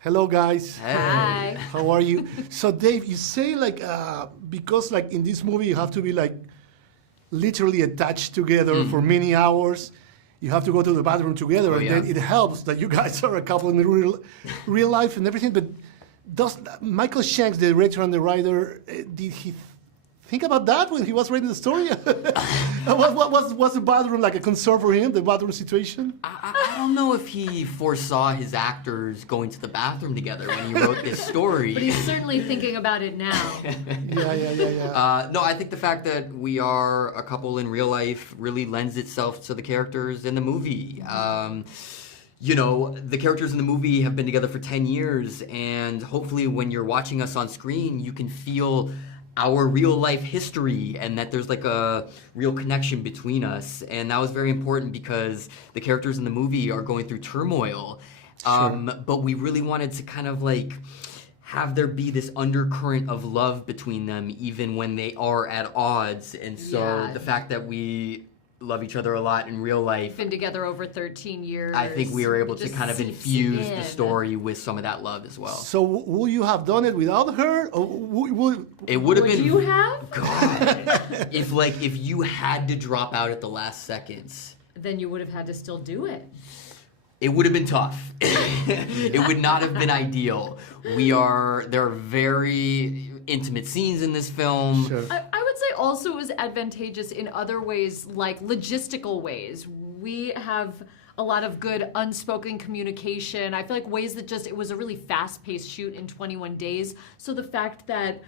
Hello, guys. Hi. How are you? So, Dave, you say because in this movie you have to be literally attached together for many hours. You have to go to the bathroom together, and then it helps that you guys are a couple in real life and everything. But does Michael Shanks, the director and the writer, did he think about that when he was writing the story? Was the bathroom like a concern for him, the bathroom situation? I don't know if he foresaw his actors going to the bathroom together when he wrote this story. But he's certainly thinking about it now. Yeah. No, I think the fact that we are a couple in real life really lends itself to the characters in the movie. The characters in the movie have been together for 10 years, and hopefully when you're watching us on screen, you can feel our real life history and that there's a real connection between us. And that was very important because the characters in the movie are going through turmoil. Sure. But we really wanted to kind of have there be this undercurrent of love between them even when they are at odds. And so the fact that we love each other a lot in real life. Been together over 13 years. I think we were able to kind of infuse the story with some of that love as well. So would you have done it without her? Or it would have been. Would you have? God, if you had to drop out at the last seconds, then you would have had to still do it. It would have been tough. It would not have been ideal. There are very intimate scenes in this film. Sure. I would say also it was advantageous in other ways, like logistical ways. We have a lot of good unspoken communication. I feel like ways that it was a really fast-paced shoot in 21 days. So the fact that,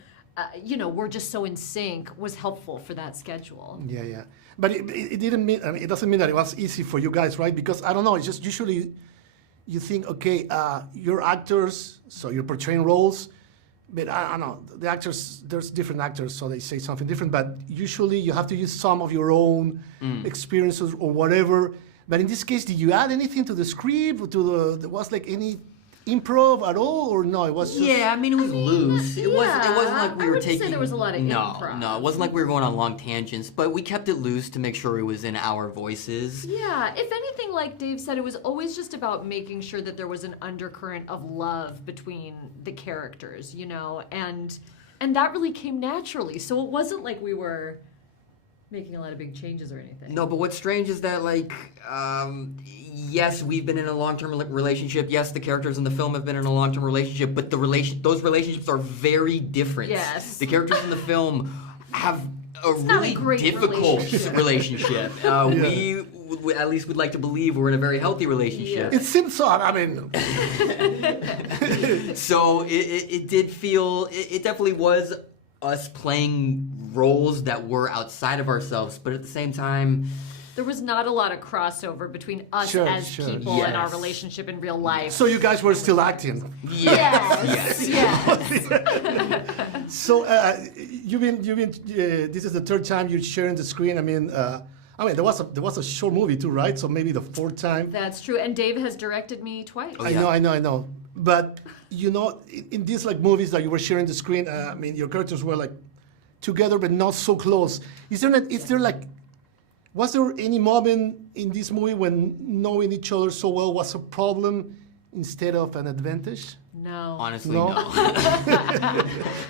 we're just so in sync was helpful for that schedule. Yeah. But it didn't mean, it doesn't mean that it was easy for you guys, right? Because, I don't know, it's just usually you think, okay, you're actors, so you're portraying roles, but I don't know, the actors, there's different actors, so they say something different, but usually you have to use some of your own experiences or whatever. But in this case, did you add anything to the script, was any improv at all, or no? It was just... Yeah, it was loose. It wasn't like we were taking... say there was a lot of improv. No, it wasn't like we were going on long tangents, but we kept it loose to make sure it was in our voices. Yeah, if anything, like Dave said, it was always just about making sure that there was an undercurrent of love between the characters, and that really came naturally. So it wasn't like we were making a lot of big changes or anything. No, but what's strange is that, yes, we've been in a long-term relationship. Yes, the characters in the film have been in a long-term relationship, but those relationships are very different. Yes. The characters in the film have a really difficult relationship. We at least would like to believe we're in a very healthy relationship. Yeah. It seems so, So it did feel, it definitely was us playing roles that were outside of ourselves, but at the same time, there was not a lot of crossover between us as people and our relationship in real life. So you guys were still acting? Yes. So you've been. This is the third time you're sharing the screen. There was a short movie too, right? So maybe the fourth time. That's true. And Dave has directed me twice. I know. But in these movies that you were sharing the screen, your characters were together but not so close. Was there any moment in this movie when knowing each other so well was a problem instead of an advantage? No. Honestly, no.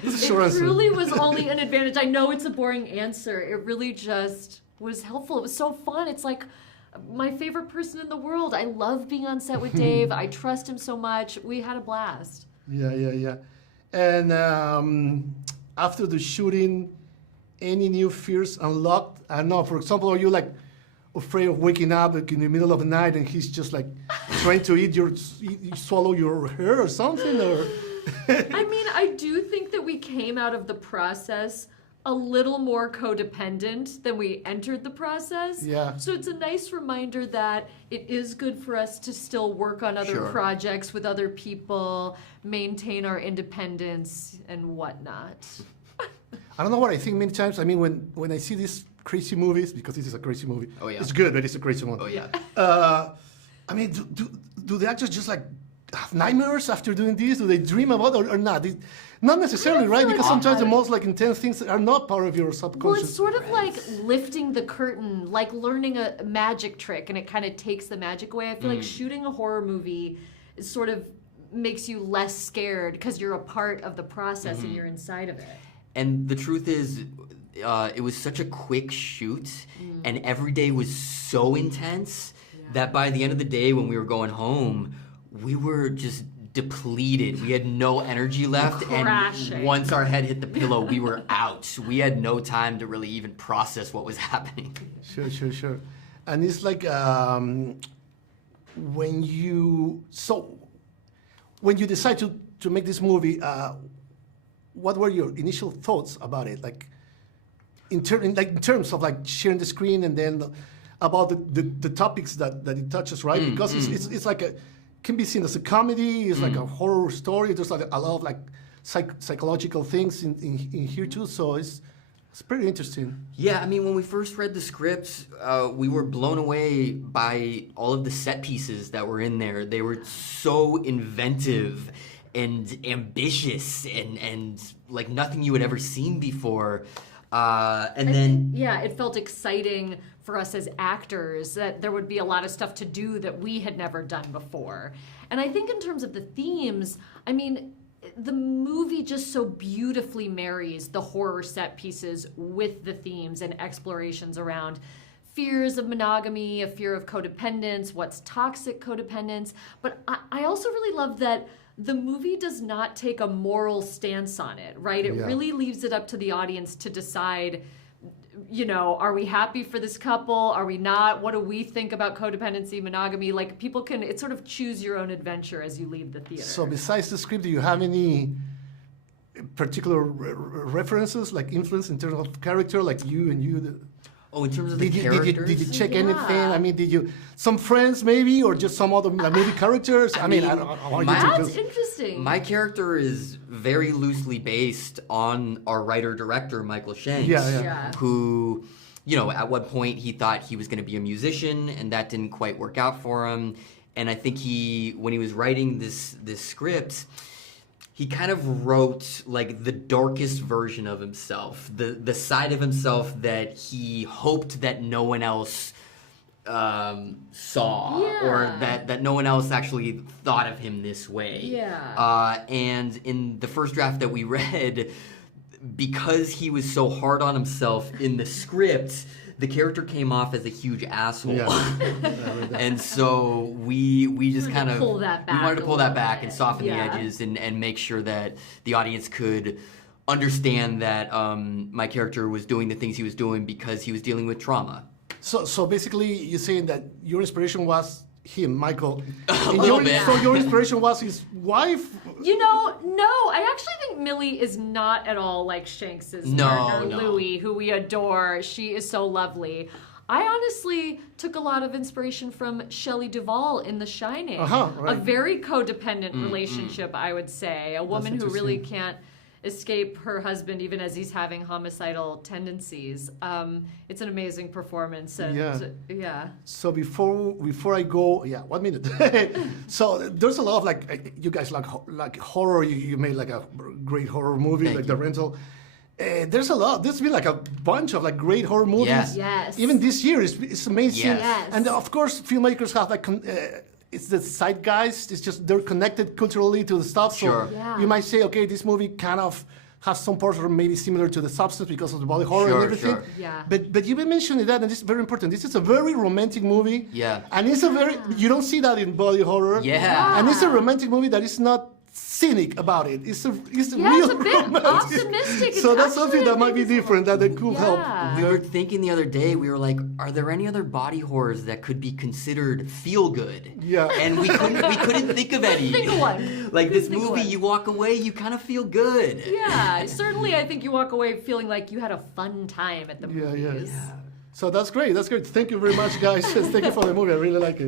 It truly was only an advantage. I know it's a boring answer. It really just was helpful. It was so fun. It's like my favorite person in the world. I love being on set with Dave. I trust him so much. We had a blast. Yeah. And after the shooting, any new fears unlocked? I don't know, for example, are you afraid of waking up in the middle of the night and he's just trying to you swallow your hair or something? Or I do think that we came out of the process a little more codependent than we entered the process. Yeah. So it's a nice reminder that it is good for us to still work on other projects with other people, maintain our independence and whatnot. I don't know what I think many times. When I see these crazy movies, because this is a crazy movie. Oh, yeah. It's good, but it's a crazy one. Oh, yeah. Do the actors just have nightmares after doing this? Do they dream about it or not? Not necessarily, right? Because sometimes the most intense things are not part of your subconscious. Well, it's sort of like lifting the curtain, like learning a magic trick, and it kind of takes the magic away. I feel like shooting a horror movie is sort of makes you less scared because you're a part of the process and you're inside of it. And the truth is, it was such a quick shoot, and every day was so intense that by the end of the day when we were going home, we were just depleted. We had no energy left, Crashing. and once our head hit the pillow, we were out. We had no time to really even process what was happening. Sure. And it's like when you decide to make this movie, what were your initial thoughts about it? Like in terms of like sharing the screen, and then about the topics that it touches, right? Because it's like can be seen as a comedy. It's like a horror story. There's like a lot of like psychological things in here too. So it's pretty interesting. Yeah, I mean, when we first read the script, we were blown away by all of the set pieces that were in there. They were so inventive and ambitious and like nothing you had ever seen before. It felt exciting for us as actors that there would be a lot of stuff to do that we had never done before. And I think in terms of the themes, I mean, the movie just so beautifully marries the horror set pieces with the themes and explorations around fears of monogamy, a fear of codependence, what's toxic codependence. But I also really love that the movie does not take a moral stance on it, right? It really leaves it up to the audience to decide, you know, are we happy for this couple? Are we not? What do we think about codependency, monogamy? Like, people can, it's sort of choose your own adventure as you leave the theater. So besides the script, do you have any particular references, like influence in terms of character, like you? Oh, in terms of the characters? Did you check anything? I mean, did you, some friends maybe, or just some other movie characters? I mean, I want you to That's just... interesting. My character is very loosely based on our writer-director, Michael Shanks, Yeah. who, you know, at one point he thought he was going to be a musician, and that didn't quite work out for him. And I think when he was writing this script, he kind of wrote like the darkest version of himself, the side of himself that he hoped that no one else saw, or that no one else actually thought of him this way. And in the first draft that we read, because he was so hard on himself in the script, the character came off as a huge asshole. And so we just kind of pull that back, we wanted to pull that back and soften the Yeah. edges and make sure that the audience could understand that my character was doing the things he was doing because he was dealing with trauma. So basically, you're saying that your inspiration was him, Michael. A little bit. So your inspiration was his wife? You know, no, I actually think Millie is not at all like Shanks's partner, Louie, who we adore. She is so lovely. I honestly took a lot of inspiration from Shelley Duvall in The Shining. Right. A very codependent relationship, I would say. A woman who really can't escape her husband even as he's having homicidal tendencies. It's an amazing performance. And So before I go, 1 minute. So there's a lot of like you guys like horror. You made like a great horror movie, Thank like you. The Rental. There's a lot. There's been like a bunch of like great horror movies. Yes. Even this year, it's amazing. Yes. And of course, filmmakers have like. It's the zeitgeist. It's just they're connected culturally to the stuff. Sure. So you might say, okay, this movie kind of has some parts that are maybe similar to The Substance because of the body horror and everything. Sure. Yeah. But you've been mentioning that, and this is very important. This is a very romantic movie. Yeah. And it's a very you don't see that in body horror. Yeah. And it's a romantic movie that is not cynic about it. It's real it's a bit romantic. optimistic. So It's that's something actually, that might be different that could help. We were thinking the other day, we were like, are there any other body horrors that could be considered feel good? Yeah. And we couldn't think of any. Think of one. Like this Think of movie, one. you walk away, you kind of feel good. Yeah, certainly I think you walk away feeling like you had a fun time at the Yeah. movies. So that's great. That's great. Thank you very much, guys. Thank you for the movie. I really like it.